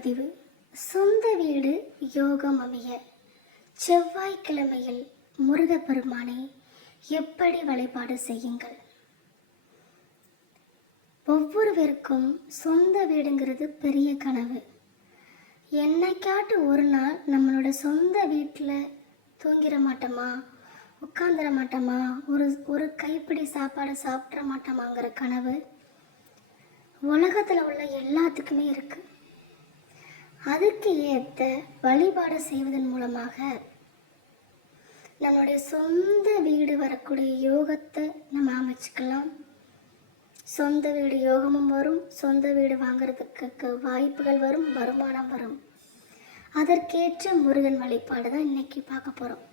பதிவு. சொந்த வீடு யோகம் அமைய செவ்வாய்க்கிழமையில் முருகப்பெருமானை எப்படி வழிபாடு செய்யுங்கள். ஒவ்வொருவருக்கும் சொந்த வீடுங்கிறது பெரிய கனவு. என்னைக்காட்டு ஒரு நாள் நம்மளோட சொந்த வீட்டில் தூங்கிட மாட்டோமா, உட்காந்துட மாட்டோமா, ஒரு கைப்பிடி சாப்பாடு சாப்பிட மாட்டோமாங்கிற கனவு உலகத்தில் உள்ள எல்லாத்துக்குமே இருக்குது. அதுக்கு ஏற்ற வழிபாடு செய்வதன் மூலமாக நம்மளுடைய சொந்த வீடு வரக்கூடிய யோகத்தை நம்ம அமைச்சுக்கலாம். சொந்த வீடு யோகமும் வரும், சொந்த வீடு வாங்கிறதுக்கு வாய்ப்புகள் வரும், வருமானம் வரும். அதற்கேற்ற முருகன் வழிபாடு தான் இன்னைக்கு பார்க்க போகிறோம்.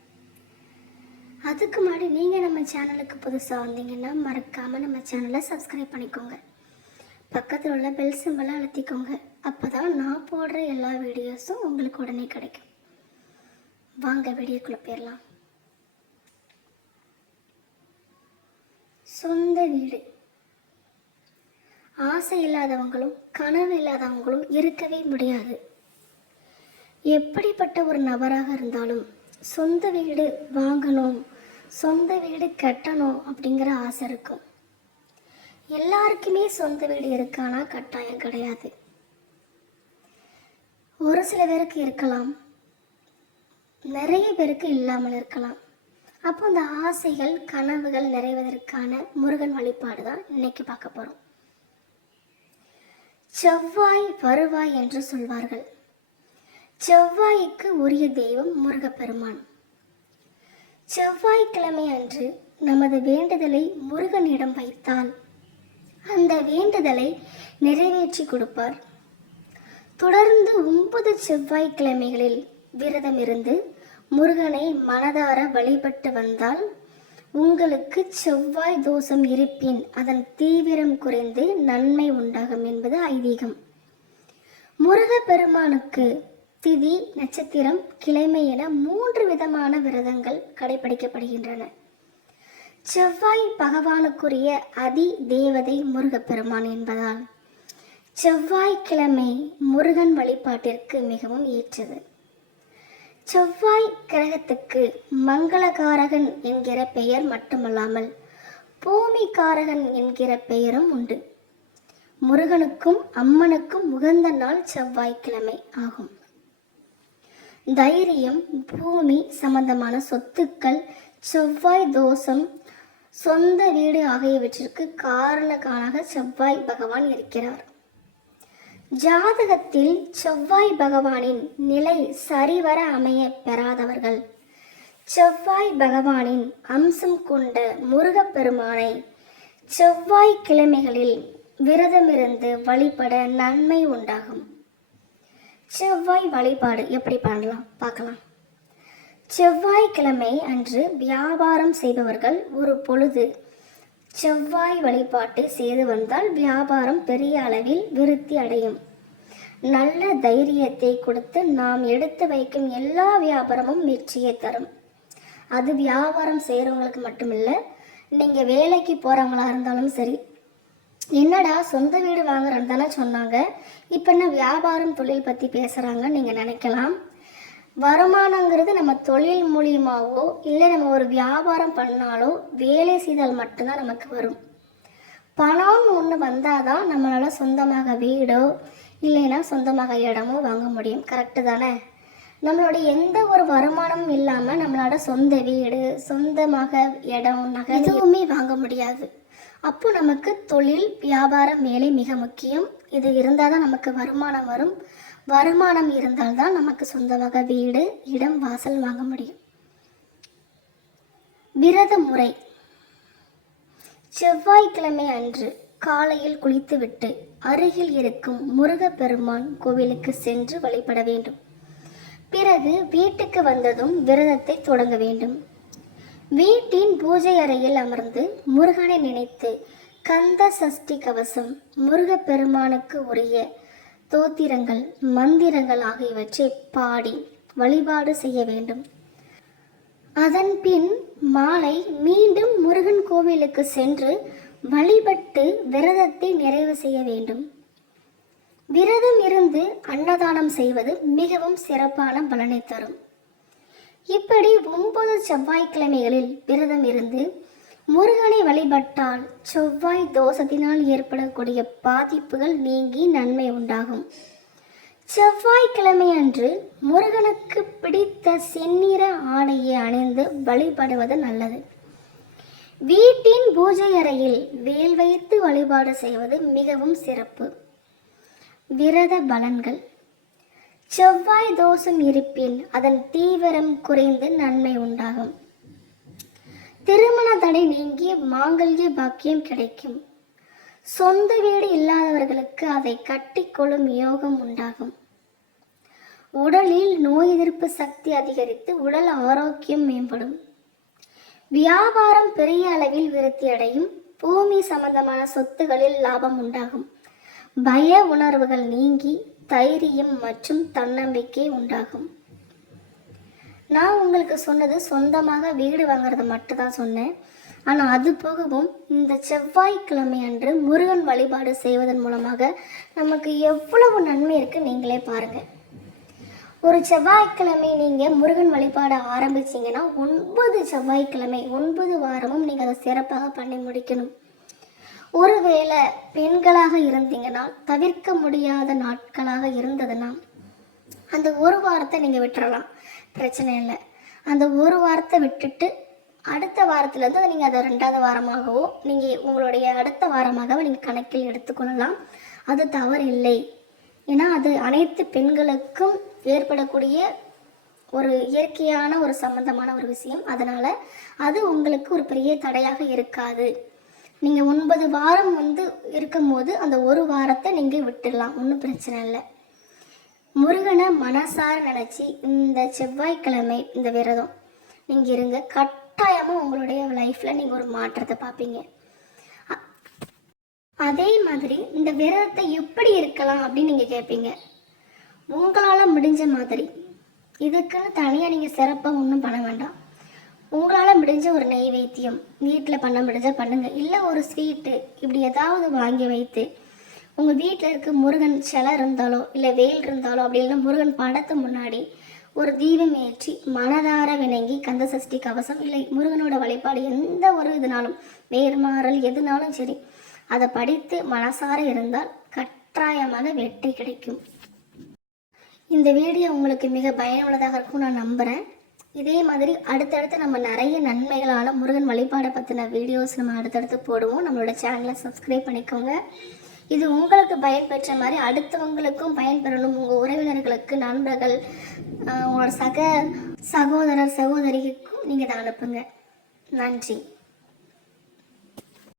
அதுக்கு முன்னாடி நீங்கள் நம்ம சேனலுக்கு புதுசாக வந்தீங்கன்னா மறக்காமல் நம்ம சேனலை சப்ஸ்கிரைப் பண்ணிக்கோங்க. பக்கத்தில் உள்ள பெல் சிம்பலை அழுத்திக்கோங்க. அப்போ தான் நான் போடுற எல்லா வீடியோஸும் உங்களுக்கு உடனே கிடைக்கும். வாங்க வீடியோக்குள்ளே போயிடலாம். சொந்த வீடு ஆசை இல்லாதவங்களும் கனவு இல்லாதவங்களும் இருக்கவே முடியாது. எப்படிப்பட்ட ஒரு நபராக இருந்தாலும் சொந்த வீடு வாங்கணும், சொந்த வீடு கட்டணும் அப்படிங்கிற ஆசை இருக்கும். எல்லாருக்குமே சொந்த வீடு இருக்கானா கட்டாயம் கிடையாது. ஒரு சில பேருக்கு இருக்கலாம், நிறைய பேருக்கு இல்லாமல் இருக்கலாம். அப்போ அந்த ஆசைகள் கனவுகள் நிறைவதற்கான முருகன் வழிபாடு தான் இன்னைக்கு பார்க்க போகிறோம். செவ்வாய் வருவாய் என்று சொல்வார்கள். செவ்வாய்க்கு உரிய தெய்வம் முருகப்பெருமான். செவ்வாய்க்கிழமை அன்று நமது வேண்டுதலை முருகனிடம் வைத்தால் அந்த வேண்டுதலை நிறைவேற்றி கொடுப்பார். தொடர்ந்து 9 செவ்வாய்க்கிழமைகளில் விரதம் இருந்து முருகனை மனதார வழிபட்டு வந்தால் உங்களுக்கு செவ்வாய் தோஷம் இருப்பின் அதன் தீவிரம் குறைந்து நன்மை உண்டாகும் என்பது ஐதீகம். முருகப்பெருமானுக்கு திதி, நட்சத்திரம், கிழமை என 3 விதமான விரதங்கள் கடைபிடிக்கப்படுகின்றன. செவ்வாய் பகவானுக்குரிய அதி தேவதை முருகப்பெருமான் என்பதால் செவ்வாய்க்கிழமை முருகன் வழிபாட்டிற்கு மிகவும் ஏற்றது. செவ்வாய் கிரகத்துக்கு மங்களகாரகன் என்கிற பெயர் மட்டுமல்லாமல் பூமிகாரகன் என்கிற பெயரும் உண்டு. முருகனுக்கும் அம்மனுக்கும் உகந்த நாள் செவ்வாய்க்கிழமை ஆகும். தைரியம், பூமி சம்பந்தமான சொத்துக்கள், செவ்வாய் தோஷம், சொந்த வீடு ஆகியவற்றிற்கு காரணக்காக செவ்வாய் பகவான் இருக்கிறார். ஜாதகத்தில் செவ்வாய் பகவானின் நிலை சரிவர அமைய பெறாதவர்கள் செவ்வாய் பகவானின் அம்சம் கொண்ட முருகப்பெருமானை செவ்வாய்க்கிழமைகளில் விரதமிருந்து வழிபட நன்மை உண்டாகும். செவ்வாய் வழிபாடு எப்படி பண்ணலாம் பார்க்கலாம். செவ்வாய்க்கிழமை அன்று வியாபாரம் செய்பவர்கள் ஒரு பொழுது செவ்வாய் வழிபாட்டை செய்து வந்தால் வியாபாரம் பெரிய அளவில் விருத்தி அடையும். நல்ல தைரியத்தை கொடுத்து நாம் எடுத்து வைக்கும் எல்லா வியாபாரமும் வெற்றியை தரும். அது வியாபாரம் செய்கிறவங்களுக்கு மட்டுமில்லை, நீங்கள் வேலைக்கு போகிறவங்களா இருந்தாலும் சரி. என்னடா சொந்த வீடு வாங்குறேன்னு தானே சொன்னாங்க, இப்போ என்ன வியாபாரம் தொழில் பற்றி பேசுகிறாங்கன்னு நீங்கள் நினைக்கலாம். வருமானங்கிறது நம்ம தொழில் மூலியமாகவோ இல்லை நம்ம ஒரு வியாபாரம் பண்ணாலோ வேலை செய்தால் மட்டும்தான் நமக்கு வரும். பணம்னு ஒன்று வந்தால் தான் நம்மளால் சொந்தமாக வீடோ இல்லைன்னா சொந்தமாக இடமோ வாங்க முடியும். கரெக்டு தானே? நம்மளோட எந்த ஒரு வருமானமும் இல்லாமல் நம்மளோட சொந்த வீடு, சொந்தமாக இடம், நகை எதுவுமே வாங்க முடியாது. அப்போ நமக்கு தொழில், வியாபாரம், வேலை மிக முக்கியம். இது இருந்தால் தான் நமக்கு வருமானம் வரும். வருமானம் இருந்தால்தான் நமக்கு சொந்தமாக வீடு, இடம், வாசல் வாங்க முடியும். விரத முறை. செவ்வாய்க்கிழமை அன்று காலையில் குளித்துவிட்டு அருகில் இருக்கும் முருகப்பெருமான் கோவிலுக்கு சென்று வழிபட வேண்டும். பிறகு வீட்டுக்கு வந்ததும் விரதத்தை தொடங்க வேண்டும். வீட்டின் பூஜை அறையில் அமர்ந்து முருகனை நினைத்து கந்த சஷ்டி கவசம், முருகப்பெருமானுக்கு உரிய தோத்திரங்கள், மந்திரங்கள் ஆகியவற்றை பாடி வழிபாடு செய்ய வேண்டும். அதன் பின் மாலை மீண்டும் முருகன் கோவிலுக்கு சென்று வழிபட்டு விரதத்தை நிறைவு செய்ய வேண்டும். விரதம் இருந்து அன்னதானம் செய்வது மிகவும் சிறப்பான பலனை தரும். இப்படி 9 செவ்வாய்க்கிழமைகளில் விரதம் இருந்து முருகனை வழிபட்டால் செவ்வாய் தோஷத்தினால் ஏற்படக்கூடிய பாதிப்புகள் நீங்கி நன்மை உண்டாகும். செவ்வாய்க்கிழமை அன்று முருகனுக்கு பிடித்த செந்நிற ஆடையை அணிந்து வழிபடுவது நல்லது. வீட்டின் பூஜை அறையில் வேல் வைத்து வழிபாடு செய்வது மிகவும் சிறப்பு. விரத பலன்கள். செவ்வாய் தோஷம் இருப்பின் அதன் தீவிரம் குறைந்து நன்மை உண்டாகும். திருமண தடை நீங்கி மாங்கல்ய பாக்கியம் கிடைக்கும். சொந்த வீடு இல்லாதவர்களுக்கு அதை கட்டிக்கொள்ளும் யோகம் உண்டாகும். உடலில் நோய் எதிர்ப்பு சக்தி அதிகரித்து உடல் ஆரோக்கியம் மேம்படும். வியாபாரம் பெரிய அளவில் விருத்தி அடையும். பூமி சம்பந்தமான சொத்துகளில் லாபம் உண்டாகும். பய உணர்வுகள் நீங்கி தைரியம் மற்றும் தன்னம்பிக்கை உண்டாகும். நான் உங்களுக்கு சொன்னது சொந்தமாக வீடு வாங்குறது மட்டும் தான் சொன்னேன். ஆனால் அது போகவும் இந்த செவ்வாய்க்கிழமை அன்று முருகன் வழிபாடு செய்வதன் மூலமாக நமக்கு எவ்வளவு நன்மை இருக்கு நீங்களே பாருங்க. ஒரு செவ்வாய்க்கிழமை நீங்கள் முருகன் வழிபாட ஆரம்பிச்சிங்கன்னா 9 செவ்வாய்க்கிழமை 9 வாரமும் நீங்கள் அதை சிறப்பாக பண்ணி முடிக்கணும். ஒருவேளை பெண்களாக இருந்தீங்கன்னா தவிர்க்க முடியாத நாட்களாக இருந்ததுன்னா அந்த ஒரு வாரத்தை நீங்கள் விட்டுறலாம், பிரச்சனை இல்லை. அந்த ஒரு வாரத்தை விட்டுட்டு அடுத்த வாரத்துலேருந்து அதை நீங்கள் அதை 2வது வாரமாகவோ நீங்கள் உங்களுடைய அடுத்த வாரமாகவோ நீங்கள் கணக்கில் எடுத்துக்கொள்ளலாம். அது தவறு இல்லை. ஏன்னா அது அனைத்து பெண்களுக்கும் ஏற்படக்கூடிய ஒரு இயற்கையான ஒரு சம்பந்தமான ஒரு விஷயம். அதனால் அது உங்களுக்கு ஒரு பெரிய தடையாக இருக்காது. நீங்கள் 9 வாரம் இருக்கும் போது அந்த ஒரு வாரத்தை நீங்கள் விட்டுடலாம், ஒன்றும் பிரச்சனை இல்லை. முருகனை மனசார நினச்சி இந்த செவ்வாய்க்கிழமை இந்த விரதம் நீங்கள் இருங்க. கட்டாயமாக உங்களுடைய லைஃப்பில் நீங்கள் ஒரு மாற்றத்தை பார்ப்பீங்க. அதே மாதிரி இந்த விரதத்தை எப்படி இருக்கலாம் அப்படின்னு நீங்கள் கேட்பீங்க. உங்களால் முடிஞ்ச மாதிரி, இதுக்குன்னு தனியாக நீங்கள் சிறப்பாக ஒன்றும் பண்ண வேண்டாம். உங்களால் முடிஞ்ச ஒரு நெய்வேத்தியம் வீட்டில் பண்ண முடிஞ்சால் பண்ணுங்கள். இல்லை ஒரு ஸ்வீட்டு இப்படி ஏதாவது வாங்கி வைத்து உங்கள் வீட்டில் இருக்க முருகன் சிலை இருந்தாலோ இல்லை வேல் இருந்தாலோ அப்படி இல்லைன்னா முருகன் படத்தை முன்னாடி ஒரு தீபம் ஏற்றி மனதார விளங்கி கந்த சஷ்டி கவசம் இல்லை முருகனோட வழிபாடு எந்த ஒரு இதுனாலும் வேர்மாறல் எதுனாலும் சரி அதை படித்து மனசார இருந்தால் கட்டாயமாக வெற்றி கிடைக்கும். இந்த வீடியோ உங்களுக்கு மிக பயனுள்ளதாக இருக்கும் நான் நம்புகிறேன். இதே மாதிரி அடுத்தடுத்து நம்ம நிறைய நன்மைகளால் முருகன் வழிபாடை பற்றின வீடியோஸ் நம்ம அடுத்தடுத்து போடுவோம். நம்மளோட சேனலை சப்ஸ்கிரைப் பண்ணிக்கோங்க. இது உங்களுக்கு பயன்பெற்ற மாதிரி அடுத்தவங்களுக்கும் பயன்பெறணும். உங்கள் உறவினர்களுக்கு, நண்பர்கள், உங்களோட சகோதரர் சகோதரிக்கும் நீங்கள் இதை அனுப்புங்க. நன்றி.